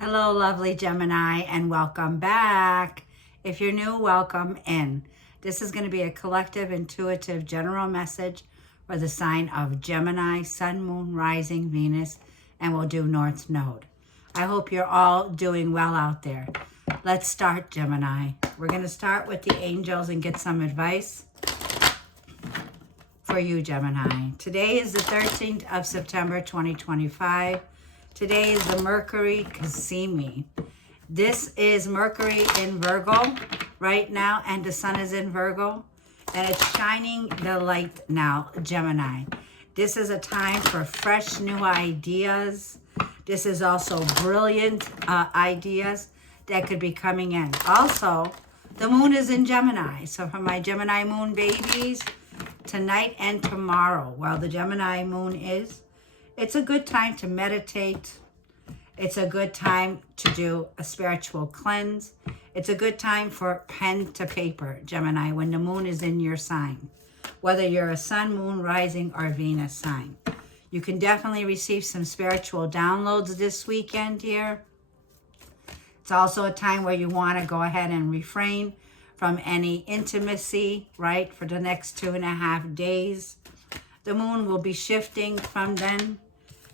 Hello, lovely Gemini, and welcome back. If you're new, welcome in. This is going to be a collective, intuitive, general message for the sign of Gemini, Sun, Moon, Rising, Venus, and we'll do North Node. I hope you're all doing well out there. Let's start, Gemini. We're going to start with the angels and get some advice for you, Gemini. Today is the 13th of September, 2025. Today is the Mercury Cassimi. This is Mercury in Virgo right now, and the sun is in Virgo, and it's shining the light now, Gemini. This is a time for fresh new ideas. This is also brilliant ideas that could be coming in. Also, the moon is in Gemini. So for my Gemini moon babies, tonight and tomorrow, while the Gemini moon is, it's a good time to meditate. It's a good time to do a spiritual cleanse. It's a good time for pen to paper, Gemini, when the moon is in your sign, whether you're a sun, moon, rising, or Venus sign. You can definitely receive some spiritual downloads this weekend here. It's also a time where you want to go ahead and refrain from any intimacy, right, for the next 2.5 days. The moon will be shifting from then.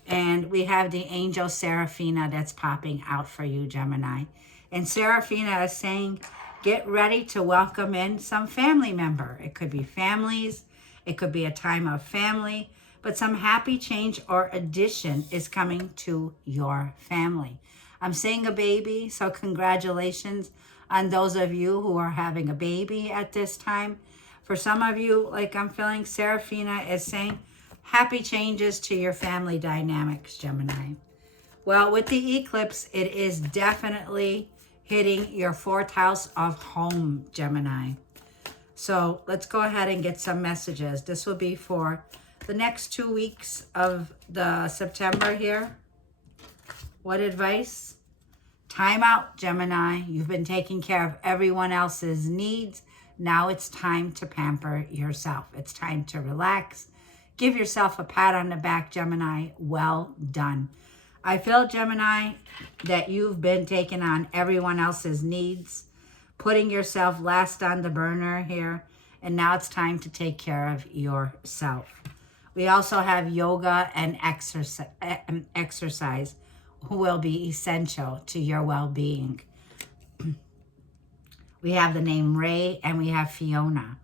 And we have the angel Seraphina that's popping out for you, Gemini. And Seraphina is saying, get ready to welcome in some family member. It could be families. It could be a time of family. But some happy change or addition is coming to your family. I'm seeing a baby, so congratulations on those of you who are having a baby at this time. For some of you, like I'm feeling, Seraphina is saying, happy changes to your family dynamics, Gemini. Well, with the eclipse, it is definitely hitting your 4th house of home, Gemini. So let's go ahead and get some messages. This will be for the next 2 weeks of the September here. What advice? Time out, Gemini. You've been taking care of everyone else's needs. Now it's time to pamper yourself. It's time to relax. Give yourself a pat on the back, Gemini. Well done. I feel, Gemini, that you've been taking on everyone else's needs, putting yourself last on the burner here, and now it's time to take care of yourself. We also have yoga and exercise who will be essential to your well-being. We have the name Ray and we have Fiona.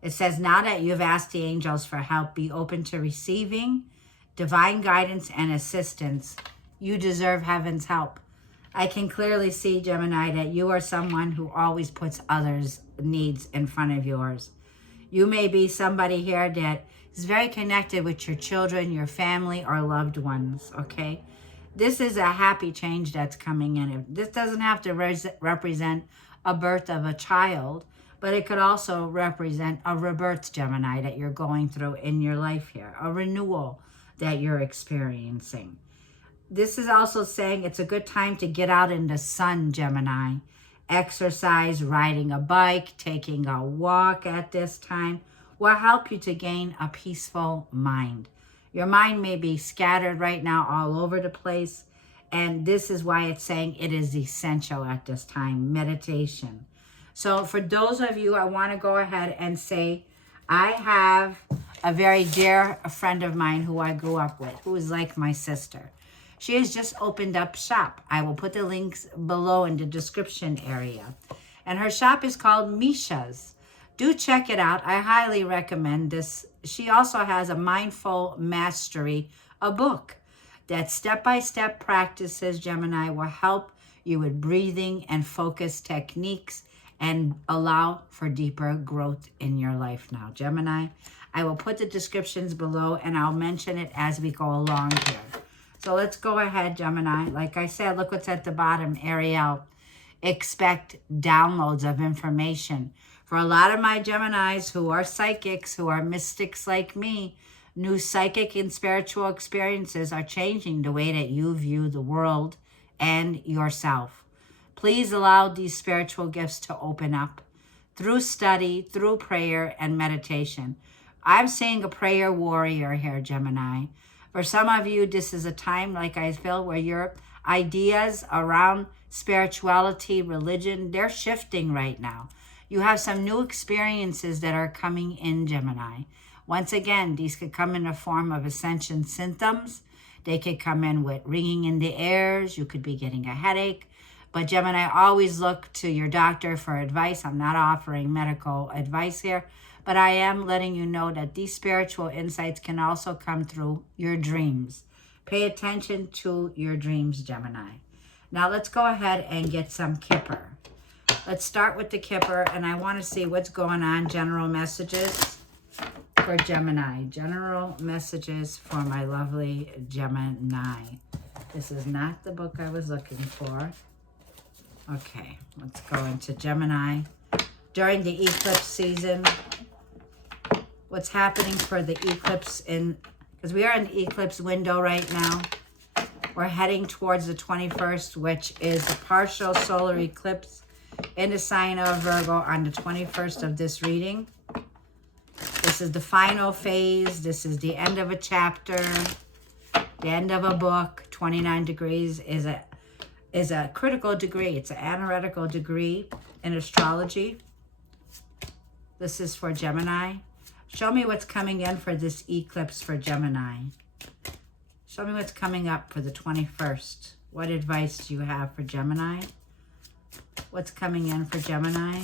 It says, now that you've asked the angels for help, be open to receiving divine guidance and assistance. You deserve heaven's help. I can clearly see, Gemini, that you are someone who always puts others' needs in front of yours. You may be somebody here that is very connected with your children, your family, or loved ones, okay? This is a happy change that's coming in. This doesn't have to represent a birth of a child, but it could also represent a rebirth, Gemini, that you're going through in your life here, a renewal that you're experiencing. This is also saying it's a good time to get out in the sun, Gemini. Exercise, riding a bike, taking a walk at this time will help you to gain a peaceful mind. Your mind may be scattered right now all over the place, and this is why it's saying it is essential at this time, meditation. So for those of you, I want to go ahead and say, I have a very dear friend of mine who I grew up with, who is like my sister. She has just opened up shop. I will put the links below in the description area. And her shop is called Misha's. Do check it out. I highly recommend this. She also has a Mindful Mastery, a book that step-by-step practices, Gemini, will help you with breathing and focus techniques and allow for deeper growth in your life now, Gemini. I will put the descriptions below and I'll mention it as we go along here. So let's go ahead, Gemini. Like I said, look what's at the bottom, Ariel. Expect downloads of information. For a lot of my Geminis who are psychics, who are mystics like me, new psychic and spiritual experiences are changing the way that you view the world and yourself. Please allow these spiritual gifts to open up through study, through prayer and meditation. I'm seeing a prayer warrior here, Gemini. For some of you, this is a time, like I feel, where you're ideas around spirituality, religion, they're shifting right now. You have some new experiences that are coming in, Gemini. Once again, these could come in the form of ascension symptoms. They could come in with ringing in the ears. You could be getting a headache. But Gemini, always look to your doctor for advice. I'm not offering medical advice here, but I am letting you know that these spiritual insights can also come through your dreams. Pay attention to your dreams, Gemini. Now let's go ahead and get some Kipper. Let's start with the Kipper, and I want to see what's going on. General messages for Gemini. General messages for my lovely Gemini. This is not the book I was looking for. Okay, let's go into Gemini. During the eclipse season, what's happening for the eclipse because we are in the eclipse window right now. We're heading towards the 21st, which is a partial solar eclipse in the sign of Virgo on the 21st of this reading. This is the final phase. This is the end of a chapter, the end of a book. 29 degrees is a critical degree. It's an analytical degree in astrology. This is for Gemini. Show me what's coming in for this eclipse for Gemini. Show me what's coming up for the 21st. What advice do you have for Gemini? What's coming in for Gemini?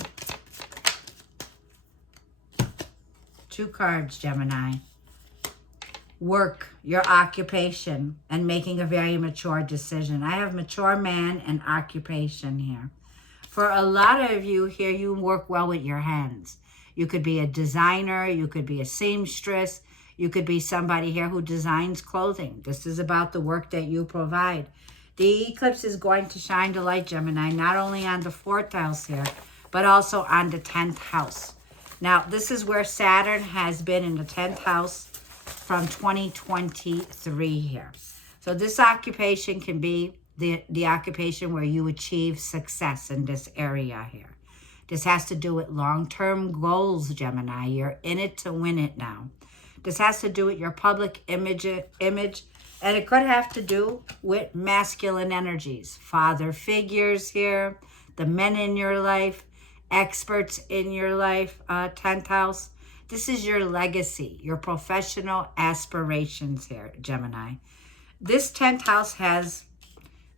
2 cards, Gemini. Work, your occupation, and making a very mature decision. I have mature man and occupation here. For a lot of you here, you work well with your hands. You could be a designer. You could be a seamstress. You could be somebody here who designs clothing. This is about the work that you provide. The eclipse is going to shine the light, Gemini, not only on the 4th house here, but also on the 10th house. Now, this is where Saturn has been in the 10th house from 2023 here. So this occupation can be the occupation where you achieve success in this area here. This has to do with long-term goals, Gemini. You're in it to win it now. This has to do with your public image, and it could have to do with masculine energies, father figures here, the men in your life, experts in your life, 10th house. This is your legacy, your professional aspirations here, Gemini. This 10th house has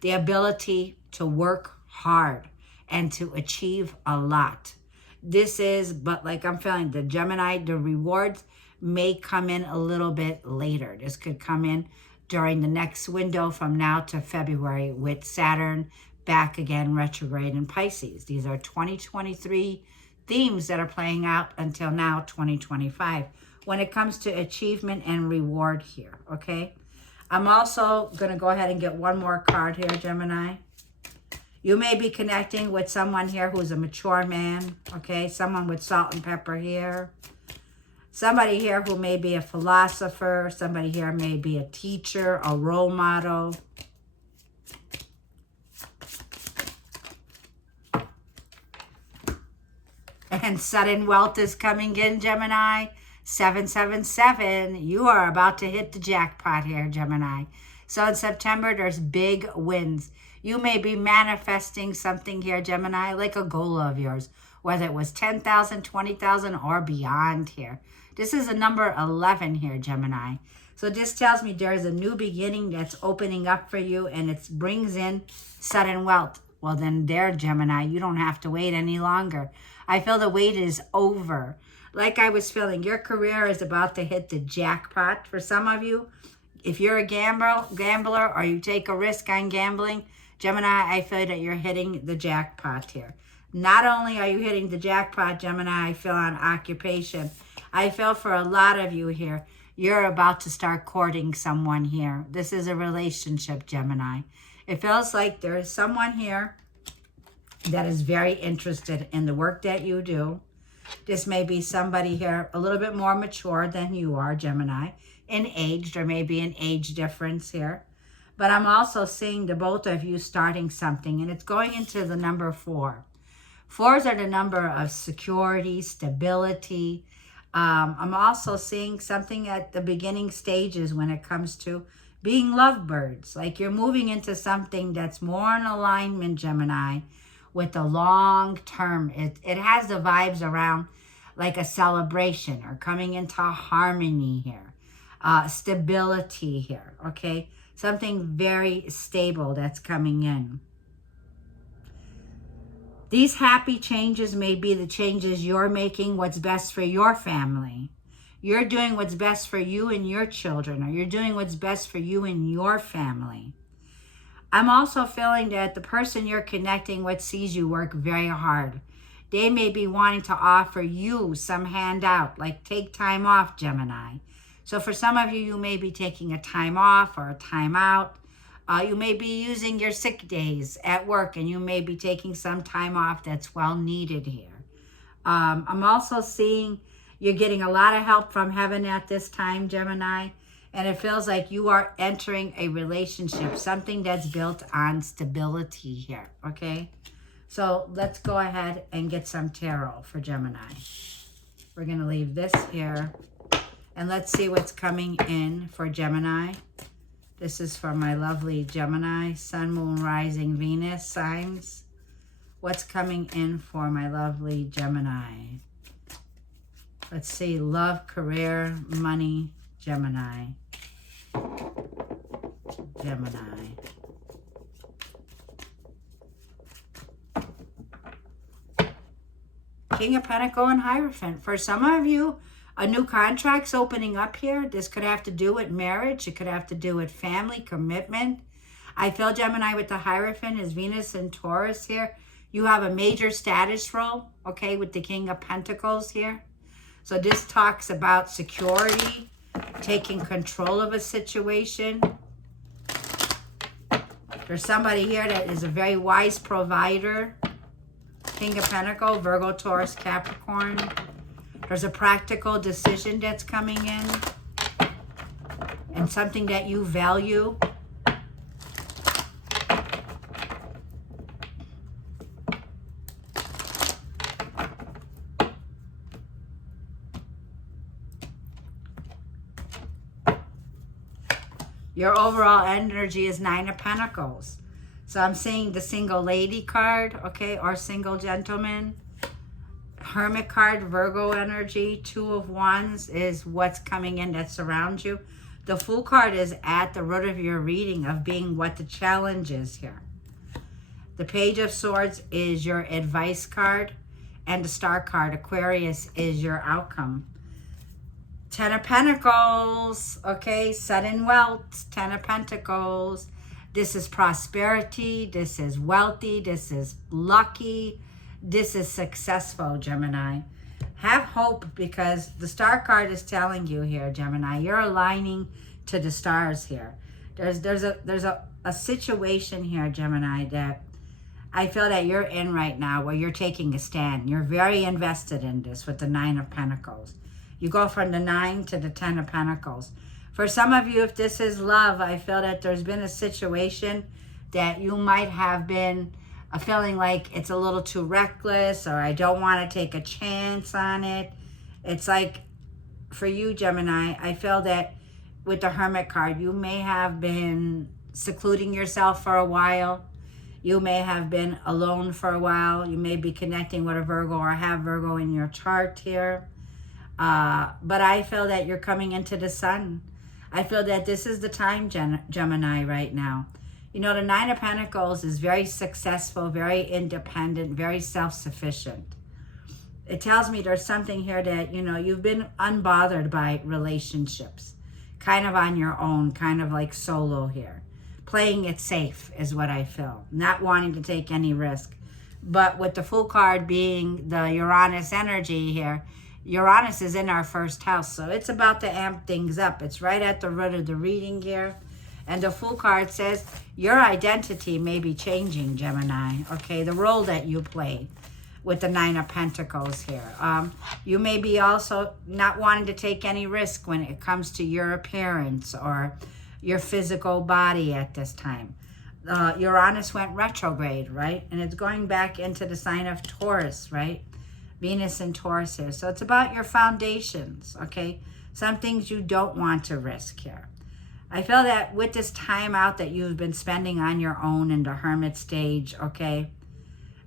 the ability to work hard and to achieve a lot. This is, but like I'm feeling, the Gemini, the rewards may come in a little bit later. This could come in during the next window from now to February with Saturn back again retrograde in Pisces. These are 2023 themes that are playing out until now, 2025, when it comes to achievement and reward here, okay? I'm also going to go ahead and get one more card here, Gemini. You may be connecting with someone here who's a mature man, okay? Someone with salt and pepper here. Somebody here who may be a philosopher. Somebody here may be a teacher, a role model. And sudden wealth is coming in, Gemini. 777. You are about to hit the jackpot here, Gemini. So in September, there's big wins. You may be manifesting something here, Gemini, like a goal of yours, whether it was 10,000, 20,000, or beyond here. This is a number 11 here, Gemini. So this tells me there is a new beginning that's opening up for you, and it brings in sudden wealth. Well, then there, Gemini, you don't have to wait any longer. I feel the wait is over. Like I was feeling, your career is about to hit the jackpot. For some of you, if you're a gambler or you take a risk on gambling, Gemini, I feel that you're hitting the jackpot here. Not only are you hitting the jackpot, Gemini, I feel on occupation. I feel for a lot of you here, you're about to start courting someone here. This is a relationship, Gemini. It feels like there is someone here that is very interested in the work that you do. This may be somebody here a little bit more mature than you are, Gemini. In age, there may be an age difference here. But I'm also seeing the both of you starting something, and it's going into the number 4. 4s are the number of security, stability. I'm also seeing something at the beginning stages when it comes to being lovebirds. Like you're moving into something that's more in alignment, Gemini, with the long term. It has the vibes around like a celebration or coming into harmony here. Stability here, okay? Something very stable that's coming in. These happy changes may be the changes you're making, what's best for your family. You're doing what's best for you and your children, or you're doing what's best for you and your family. I'm also feeling that the person you're connecting with sees you work very hard. They may be wanting to offer you some handout, like take time off, Gemini. So for some of you, you may be taking a time off or a time out. You may be using your sick days at work, and you may be taking some time off that's well needed here. I'm also seeing you're getting a lot of help from heaven at this time, Gemini, and it feels like you are entering a relationship, something that's built on stability here, okay? So let's go ahead and get some tarot for Gemini. We're going to leave this here, and let's see what's coming in for Gemini. This is for my lovely Gemini, Sun, Moon, Rising, Venus signs. What's coming in for my lovely Gemini? Let's see, love, career, money, Gemini. Gemini. King of Pentacle and Hierophant. For some of you, a new contract's opening up here. This could have to do with marriage. It could have to do with family, commitment. I feel Gemini with the Hierophant is Venus and Taurus here. You have a major status role, okay, with the King of Pentacles here. So this talks about security, taking control of a situation. There's somebody here that is a very wise provider. King of Pentacles, Virgo, Taurus, Capricorn. There's a practical decision that's coming in and something that you value. Your overall energy is Nine of Pentacles. So I'm seeing the single lady card, okay, or single gentleman. Hermit card, Virgo energy. Two of Wands is what's coming in that surrounds you. The Fool card is at the root of your reading of being what the challenge is here. The Page of Swords is your advice card. And the Star card, Aquarius, is your outcome. Ten of Pentacles, okay, sudden wealth, Ten of Pentacles. This is prosperity, this is wealthy, this is lucky, this is successful, Gemini. Have hope, because the Star card is telling you here, Gemini, you're aligning to the stars here. There's a situation here, Gemini, that I feel that you're in right now where you're taking a stand. You're very invested in this with the Nine of Pentacles. You go from the 9 to the 10 of Pentacles. For some of you, if this is love, I feel that there's been a situation that you might have been feeling like it's a little too reckless, or I don't want to take a chance on it. It's like, for you, Gemini, I feel that with the Hermit card, you may have been secluding yourself for a while. You may have been alone for a while. You may be connecting with a Virgo or have Virgo in your chart here. But I feel that you're coming into the sun. I feel that this is the time, Gemini, right now. You know, the Nine of Pentacles is very successful, very independent, very self-sufficient. It tells me there's something here that, you know, you've been unbothered by relationships, kind of on your own, kind of like solo here. Playing it safe is what I feel, not wanting to take any risk. But with the Fool card being the Uranus energy here, Uranus is in our first house, so it's about to amp things up. It's right at the root of the reading here. And the Fool card says your identity may be changing, Gemini, okay? The role that you play with the Nine of Pentacles here. You may be also not wanting to take any risk when it comes to your appearance or your physical body at this time. Uranus went retrograde, right? And it's going back into the sign of Taurus, right? Venus and Taurus here. So it's about your foundations, okay? Some things you don't want to risk here. I feel that with this time out that you've been spending on your own in the hermit stage, okay,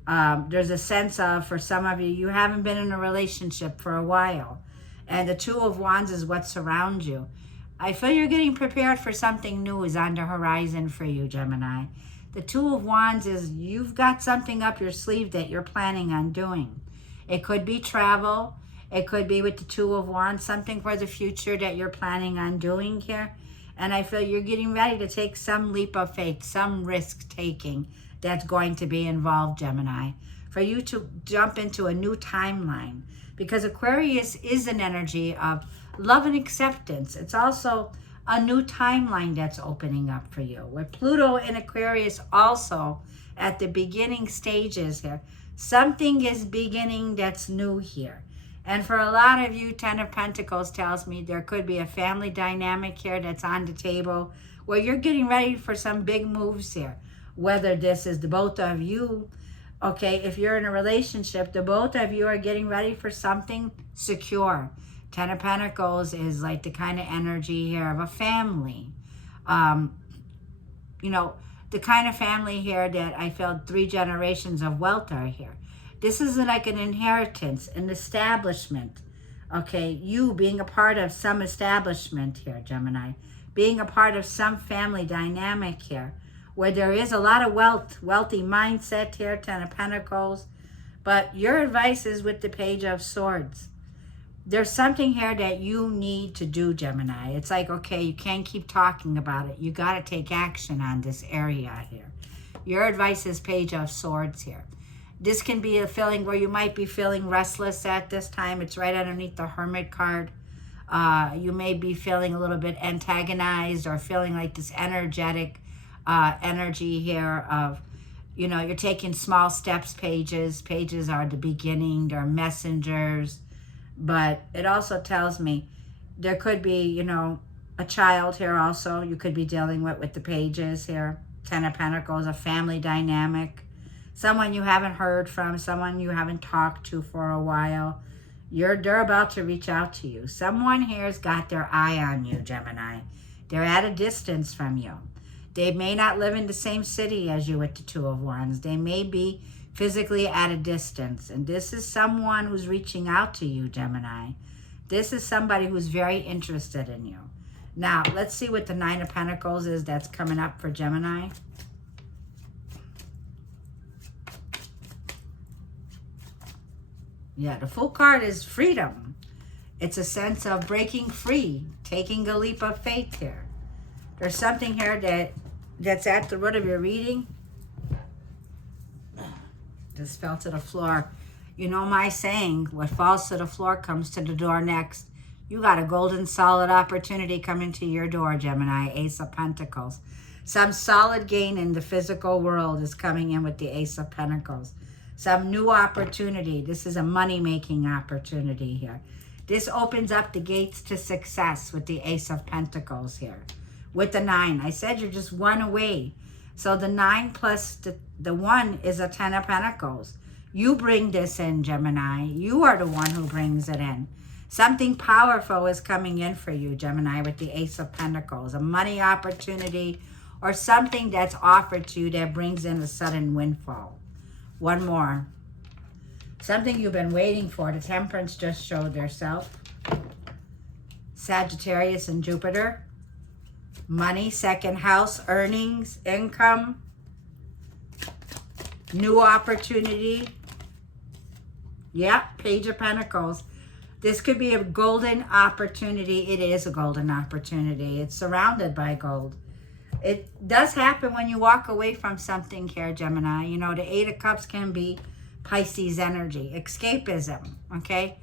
there's a sense of, for some of you, you haven't been in a relationship for a while. And the Two of Wands is what surrounds you. I feel you're getting prepared for something new is on the horizon for you, Gemini. The Two of Wands is you've got something up your sleeve that you're planning on doing. It could be travel. It could be with the Two of Wands, something for the future that you're planning on doing here. And I feel you're getting ready to take some leap of faith, some risk taking that's going to be involved, Gemini, for you to jump into a new timeline. Because Aquarius is an energy of love and acceptance. It's also a new timeline that's opening up for you. With Pluto in Aquarius also at the beginning stages here, something is beginning that's new here. And for a lot of you, Ten of Pentacles tells me there could be a family dynamic here that's on the table where you're getting ready for some big moves here. Whether this is the both of you, okay, if you're in a relationship, the both of you are getting ready for something secure. Ten of Pentacles is like the kind of energy here of a family. You know, the kind of family here that I felt 3 generations of wealth are here. This is like an inheritance, an establishment, okay? You being a part of some establishment here, Gemini. Being a part of some family dynamic here, where there is a lot of wealthy mindset here, Ten of Pentacles. But your advice is with the Page of Swords. There's something here that you need to do, Gemini. It's like, okay, you can't keep talking about it. You got to take action on this area here. Your advice is Page of Swords here. This can be a feeling where you might be feeling restless at this time. It's right underneath the Hermit card. You may be feeling a little bit antagonized or feeling like this energetic energy here of, you know, you're taking small steps, pages. Pages are the beginning. They're messengers. But it also tells me there could be, you know, a child here also you could be dealing with the pages here. Ten of Pentacles, a family dynamic. Someone you haven't heard from, someone you haven't talked to for a while. They're about to reach out to you. Someone here's got their eye on you, Gemini. They're at a distance from you. They may not live in the same city as you with the Two of Wands. They may be physically at a distance. And this is someone who's reaching out to you, Gemini. This is somebody who's very interested in you. Now, let's see what the Nine of Pentacles is that's coming up for Gemini. Yeah, the Fool card is freedom. It's a sense of breaking free, taking a leap of faith here. There's something here that's at the root of your reading. Just fell to the floor. You know my saying, what falls to the floor comes to the door next. You got a golden solid opportunity coming to your door, Gemini. Ace of Pentacles. Some solid gain in the physical world is coming in with the Ace of Pentacles. Some new opportunity. This is a money-making opportunity here. This opens up the gates to success with the Ace of Pentacles here. With the 9. I said you're just 1 away. So the 9 plus the 1 is a 10 of Pentacles. You bring this in, Gemini. You are the one who brings it in. Something powerful is coming in for you, Gemini, with the Ace of Pentacles. A money opportunity or something that's offered to you that brings in a sudden windfall. One more. Something you've been waiting for. The Temperance just showed themselves. Sagittarius and Jupiter. Money, second house, earnings, income. New opportunity. Yep, Page of Pentacles. This could be a golden opportunity. It is a golden opportunity. It's surrounded by gold. It does happen when you walk away from something here, Gemini. You know, the 8 of Cups can be Pisces energy. Escapism, okay?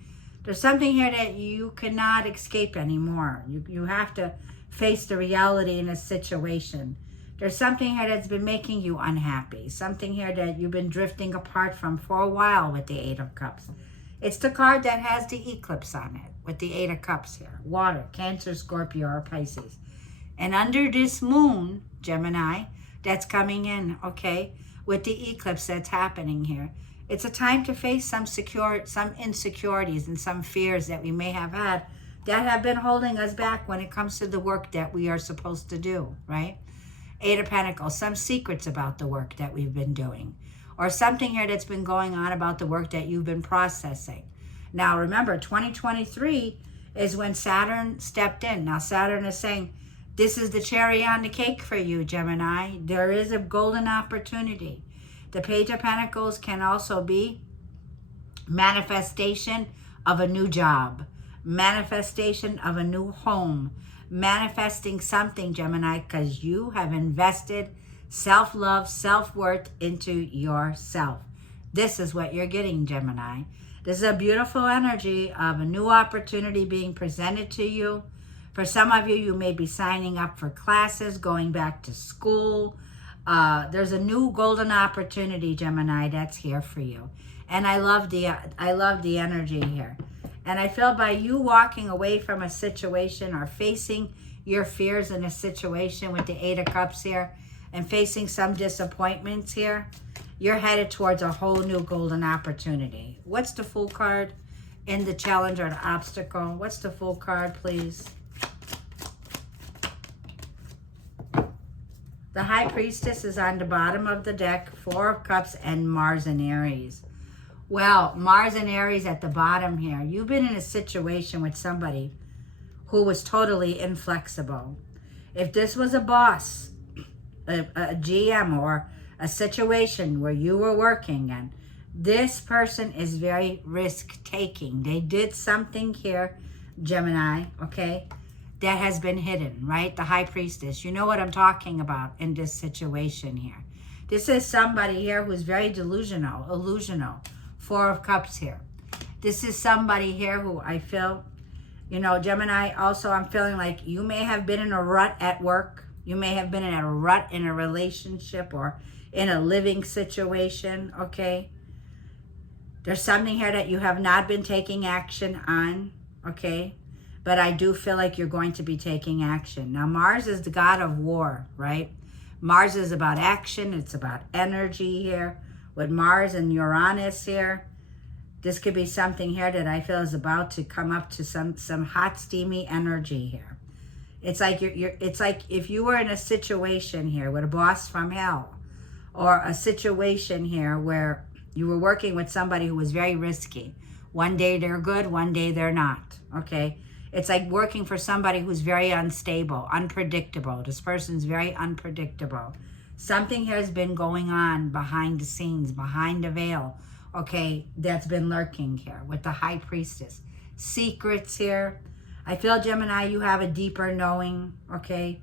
There's something here that you cannot escape anymore. You have to face the reality in a situation. There's something here that's been making you unhappy. Something here that you've been drifting apart from for a while with the 8 of Cups. It's the card that has the eclipse on it with the 8 of Cups here. Water, Cancer, Scorpio, or Pisces. And under this moon, Gemini, that's coming in, okay, with the eclipse that's happening here, it's a time to face some insecurities and some fears that we may have had that have been holding us back when it comes to the work that we are supposed to do, right? Eight of Pentacles, some secrets about the work that we've been doing, or something here that's been going on about the work that you've been processing. Now, remember, 2023 is when Saturn stepped in. Now, Saturn is saying, this is the cherry on the cake for you, Gemini. There is a golden opportunity. The Page of Pentacles can also be manifestation of a new job, manifestation of a new home, manifesting something, Gemini, because you have invested self-love, self-worth into yourself. This is what you're getting, Gemini. This is a beautiful energy of a new opportunity being presented to you. For some of you, you may be signing up for classes, going back to school. There's a new golden opportunity, Gemini, that's here for you. And I love the energy here. And I feel by you walking away from a situation or facing your fears in a situation with the Eight of Cups here and facing some disappointments here, you're headed towards a whole new golden opportunity. What's the Fool card in the challenge or the obstacle? What's the Fool card, please? The High Priestess is on the bottom of the deck, Four of Cups, and Mars and Aries. Well, Mars and Aries at the bottom here. You've been in a situation with somebody who was totally inflexible. If this was a boss, a GM, or a situation where you were working, and this person is very risk-taking. They did something here, Gemini, okay, that has been hidden, right? The High Priestess. You know what I'm talking about in this situation here. This is somebody here who's very illusional. Four of Cups here. This is somebody here who I feel, you know, Gemini, also I'm feeling like you may have been in a rut at work. You may have been in a rut in a relationship or in a living situation, okay? There's something here that you have not been taking action on, okay? But I do feel like you're going to be taking action. Now, Mars is the god of war, right? Mars is about action. It's about energy here. With Mars and Uranus here, this could be something here that I feel is about to come up to some hot, steamy energy here. It's like it's like if you were in a situation here with a boss from hell, or a situation here where you were working with somebody who was very risky. One day they're good, one day they're not, okay? It's like working for somebody who's very unstable, unpredictable. This person's very unpredictable. Something has been going on behind the scenes, behind the veil, okay, that's been lurking here with the High Priestess. Secrets here. I feel, Gemini, you have a deeper knowing, okay?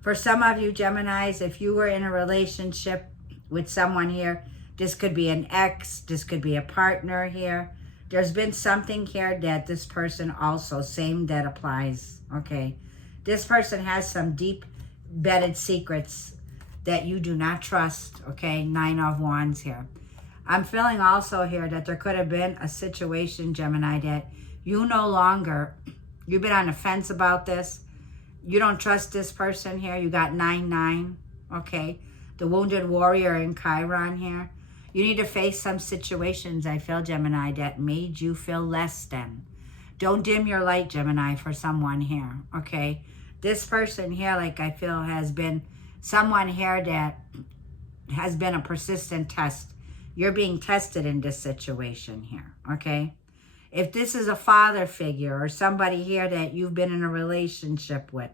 For some of you, Geminis, if you were in a relationship with someone here, this could be an ex, this could be a partner here. There's been something here that this person also, same that applies, okay? This person has some deep bedded secrets that you do not trust, okay? Nine of Wands here. I'm feeling also here that there could have been a situation, Gemini, that you no longer, you've been on the fence about this. You don't trust this person here. You got 9-9, okay? The Wounded Warrior in Chiron here. You need to face some situations, I feel, Gemini, that made you feel less than. Don't dim your light, Gemini, for someone here, okay? This person here, like I feel, has been someone here that has been a persistent test. You're being tested in this situation here, okay? If this is a father figure or somebody here that you've been in a relationship with,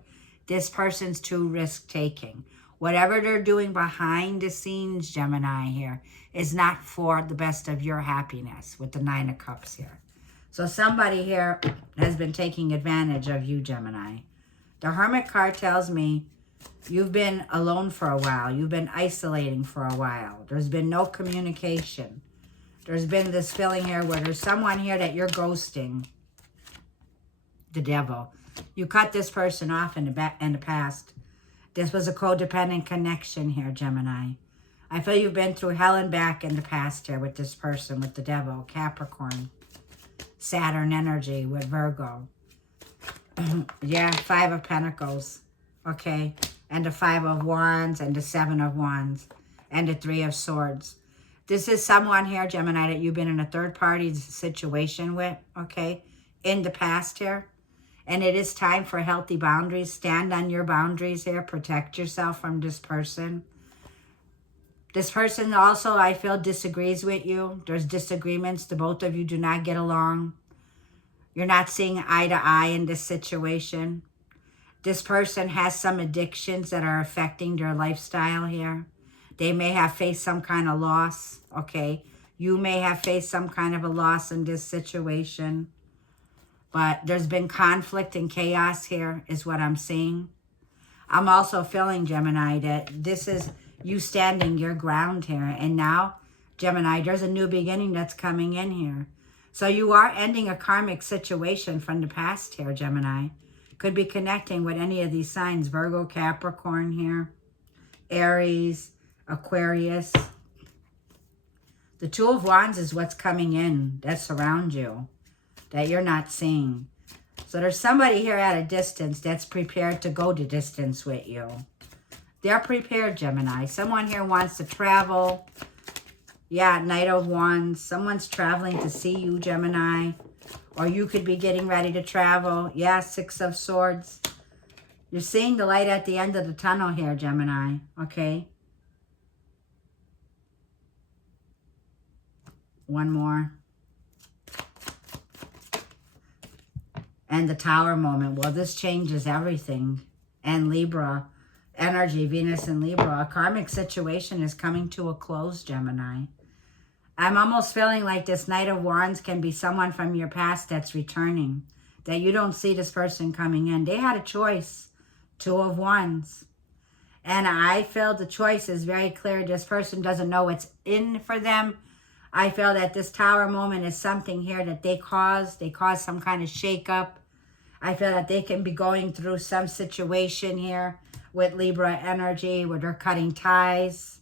this person's too risk-taking. Whatever they're doing behind the scenes, Gemini, here, is not for the best of your happiness with the Nine of Cups here. So somebody here has been taking advantage of you, Gemini. The Hermit card tells me you've been alone for a while. You've been isolating for a while. There's been no communication. There's been this feeling here where there's someone here that you're ghosting. The Devil. You cut this person off in the past. This was a codependent connection here, Gemini. I feel you've been through hell and back in the past here with this person, with the Devil, Capricorn, Saturn energy with Virgo. Yeah, Five of Pentacles, okay? And the Five of Wands and the Seven of Wands and the Three of Swords. This is someone here, Gemini, that you've been in a third-party situation with, okay, in the past here. And it is time for healthy boundaries. Stand on your boundaries here. Protect yourself from this person. This person also, I feel, disagrees with you. There's disagreements. The both of you do not get along. You're not seeing eye to eye in this situation. This person has some addictions that are affecting their lifestyle here. They may have faced some kind of loss, okay? You may have faced some kind of a loss in this situation. But there's been conflict and chaos here is what I'm seeing. I'm also feeling, Gemini, that this is you standing your ground here. And now, Gemini, there's a new beginning that's coming in here. So you are ending a karmic situation from the past here, Gemini. Could be connecting with any of these signs. Virgo, Capricorn here. Aries, Aquarius. The Two of Wands is what's coming in that surrounds you, that you're not seeing. So there's somebody here at a distance that's prepared to go the distance with you. They're prepared, Gemini. Someone here wants to travel. Yeah, Knight of Wands. Someone's traveling to see you, Gemini. Or you could be getting ready to travel. Yeah, Six of Swords. You're seeing the light at the end of the tunnel here, Gemini. Okay. One more. And the Tower moment. Well, this changes everything. And Libra energy, Venus and Libra. A karmic situation is coming to a close, Gemini. I'm almost feeling like this Knight of Wands can be someone from your past that's returning. That you don't see this person coming in. They had a choice. Two of Wands. And I feel the choice is very clear. This person doesn't know what's in for them. I feel that this Tower moment is something here that they caused. They caused some kind of shakeup. I feel that they can be going through some situation here with Libra energy, where they're cutting ties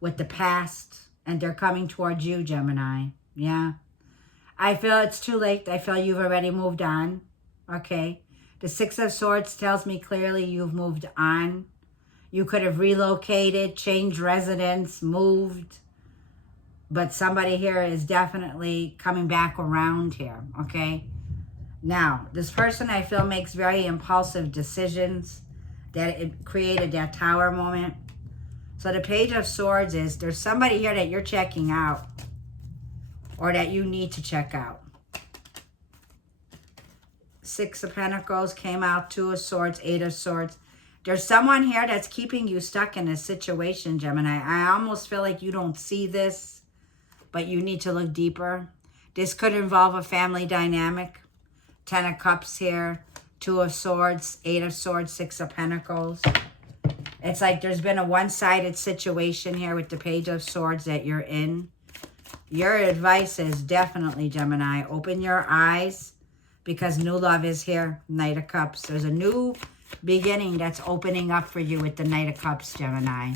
with the past. And they're coming towards you, Gemini. Yeah. I feel it's too late. I feel you've already moved on. Okay. The Six of Swords tells me clearly you've moved on. You could have relocated, changed residence, moved. But somebody here is definitely coming back around here. Okay. Now, this person I feel makes very impulsive decisions. That it created that Tower moment. So the Page of Swords is, there's somebody here that you're checking out. Or that you need to check out. Six of Pentacles came out. Two of Swords, Eight of Swords. There's someone here that's keeping you stuck in a situation, Gemini. I almost feel like you don't see this. But you need to look deeper. This could involve a family dynamic. Ten of Cups here. Two of Swords, Eight of Swords, Six of Pentacles. It's like there's been a one-sided situation here with the Page of Swords that you're in. Your advice is definitely, Gemini, open your eyes because new love is here. Knight of Cups. There's a new beginning that's opening up for you with the Knight of Cups, Gemini.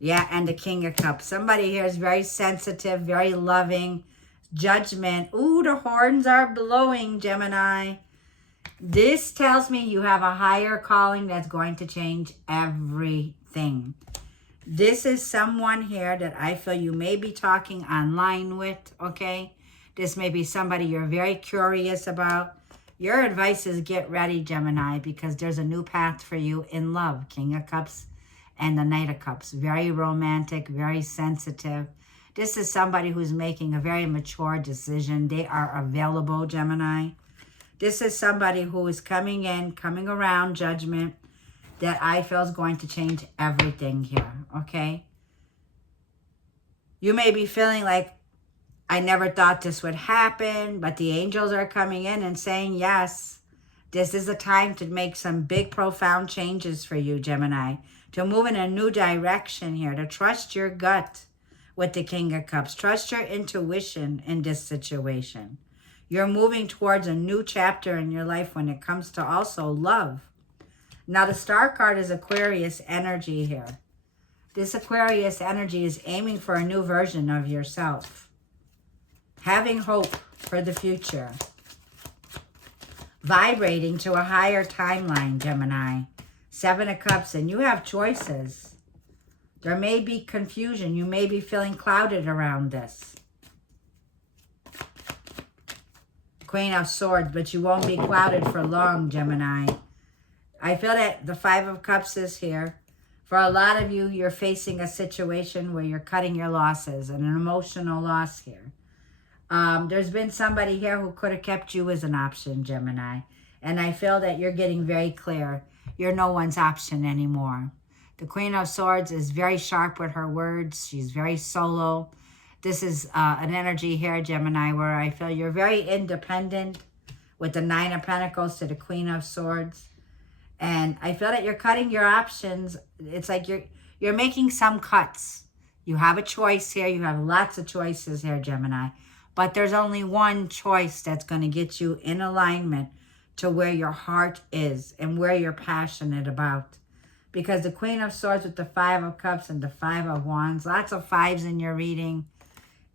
Yeah, and the King of Cups. Somebody here is very sensitive, very loving. Judgment. Ooh, the horns are blowing, Gemini. This tells me you have a higher calling that's going to change everything. This is someone here that I feel you may be talking online with, okay? This may be somebody you're very curious about. Your advice is get ready, Gemini, because there's a new path for you in love. King of Cups and the Knight of Cups. Very romantic, very sensitive. This is somebody who's making a very mature decision. They are available, Gemini. This is somebody who is coming in, coming around, Judgment, that I feel is going to change everything here, okay? You may be feeling like, I never thought this would happen, but the angels are coming in and saying, yes, this is a time to make some big, profound changes for you, Gemini, to move in a new direction here, to trust your gut with the King of Cups. Trust your intuition in this situation. You're moving towards a new chapter in your life when it comes to also love. Now, the Star card is Aquarius energy here. This Aquarius energy is aiming for a new version of yourself. Having hope for the future. Vibrating to a higher timeline, Gemini. Seven of Cups, and you have choices. There may be confusion. You may be feeling clouded around this. Queen of Swords, but you won't be clouded for long, Gemini. I feel that the Five of Cups is here. For a lot of you, you're facing a situation where you're cutting your losses, and an emotional loss here. There's been somebody here who could have kept you as an option, Gemini. And I feel that you're getting very clear. You're no one's option anymore. The Queen of Swords is very sharp with her words. She's very solo. This is an energy here, Gemini, where I feel you're very independent with the Nine of Pentacles to the Queen of Swords. And I feel that you're cutting your options. It's like you're making some cuts. You have a choice here. You have lots of choices here, Gemini. But there's only one choice that's going to get you in alignment to where your heart is and where you're passionate about. Because the Queen of Swords with the Five of Cups and the Five of Wands, lots of fives in your reading.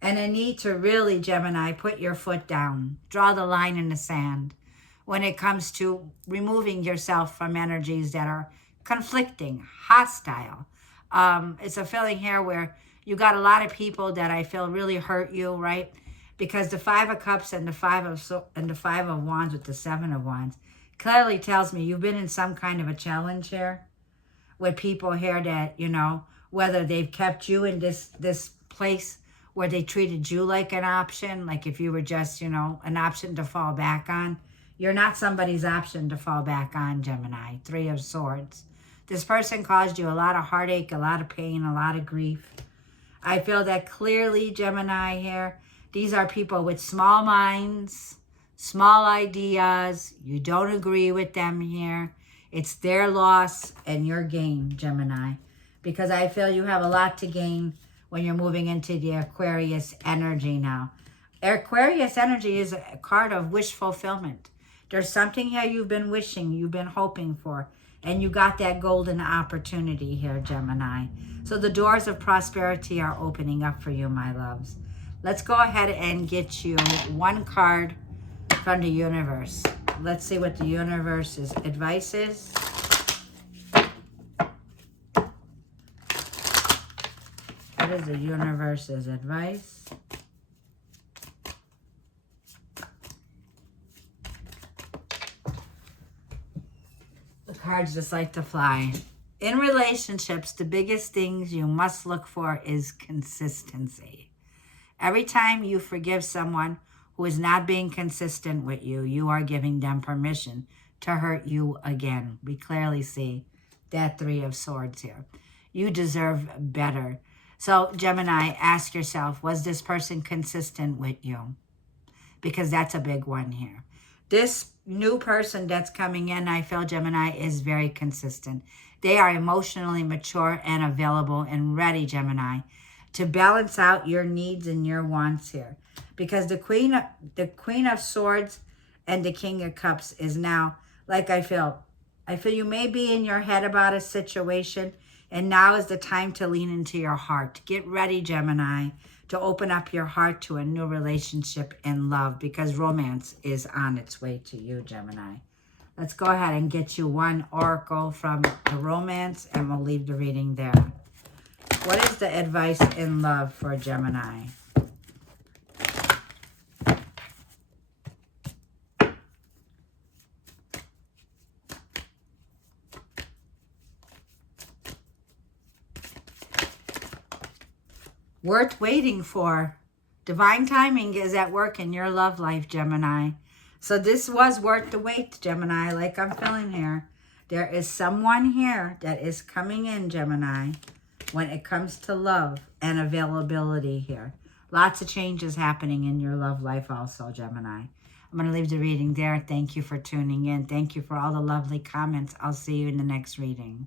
And a need to really, Gemini, put your foot down. Draw the line in the sand when it comes to removing yourself from energies that are conflicting, hostile. It's a feeling here where you got a lot of people that I feel really hurt you, right? Because the Five of Cups and the Five of Wands with the Seven of Wands clearly tells me you've been in some kind of a challenge here with people here that, you know, whether they've kept you in this place where they treated you like an option, like if you were just, you know, an option to fall back on. You're not somebody's option to fall back on, Gemini. Three of Swords. This person caused you a lot of heartache, a lot of pain, a lot of grief. I feel that clearly, Gemini, here. These are people with small minds, small ideas. You don't agree with them here. It's their loss and your gain, Gemini. Because I feel you have a lot to gain when you're moving into the Aquarius energy now. Aquarius energy is a card of wish fulfillment. There's something here you've been wishing, you've been hoping for, and you got that golden opportunity here, Gemini. So the doors of prosperity are opening up for you, my loves. Let's go ahead and get you one card from the universe. Let's see what the universe's advice is. What is the universe's advice? The cards just like to fly. In relationships, the biggest things you must look for is consistency. Every time you forgive someone who is not being consistent with you, you are giving them permission to hurt you again. We clearly see that Three of Swords here. You deserve better. So, Gemini, ask yourself, was this person consistent with you? Because that's a big one here. This new person that's coming in, I feel, Gemini, is very consistent. They are emotionally mature and available and ready, Gemini, to balance out your needs and your wants here. Because the Queen of Swords and the King of Cups is now, like I feel you may be in your head about a situation, and now is the time to lean into your heart. Get ready, Gemini, to open up your heart to a new relationship and love, because romance is on its way to you, Gemini. Let's go ahead and get you one oracle from the romance, and we'll leave the reading there. What is the advice in love for Gemini? Worth waiting for. Divine timing is at work in your love life, Gemini. So this was worth the wait, Gemini, like I'm feeling here. There is someone here that is coming in, Gemini, when it comes to love and availability here. Lots of changes happening in your love life also, Gemini. I'm going to leave the reading there. Thank you for tuning in. Thank you for all the lovely comments. I'll see you in the next reading.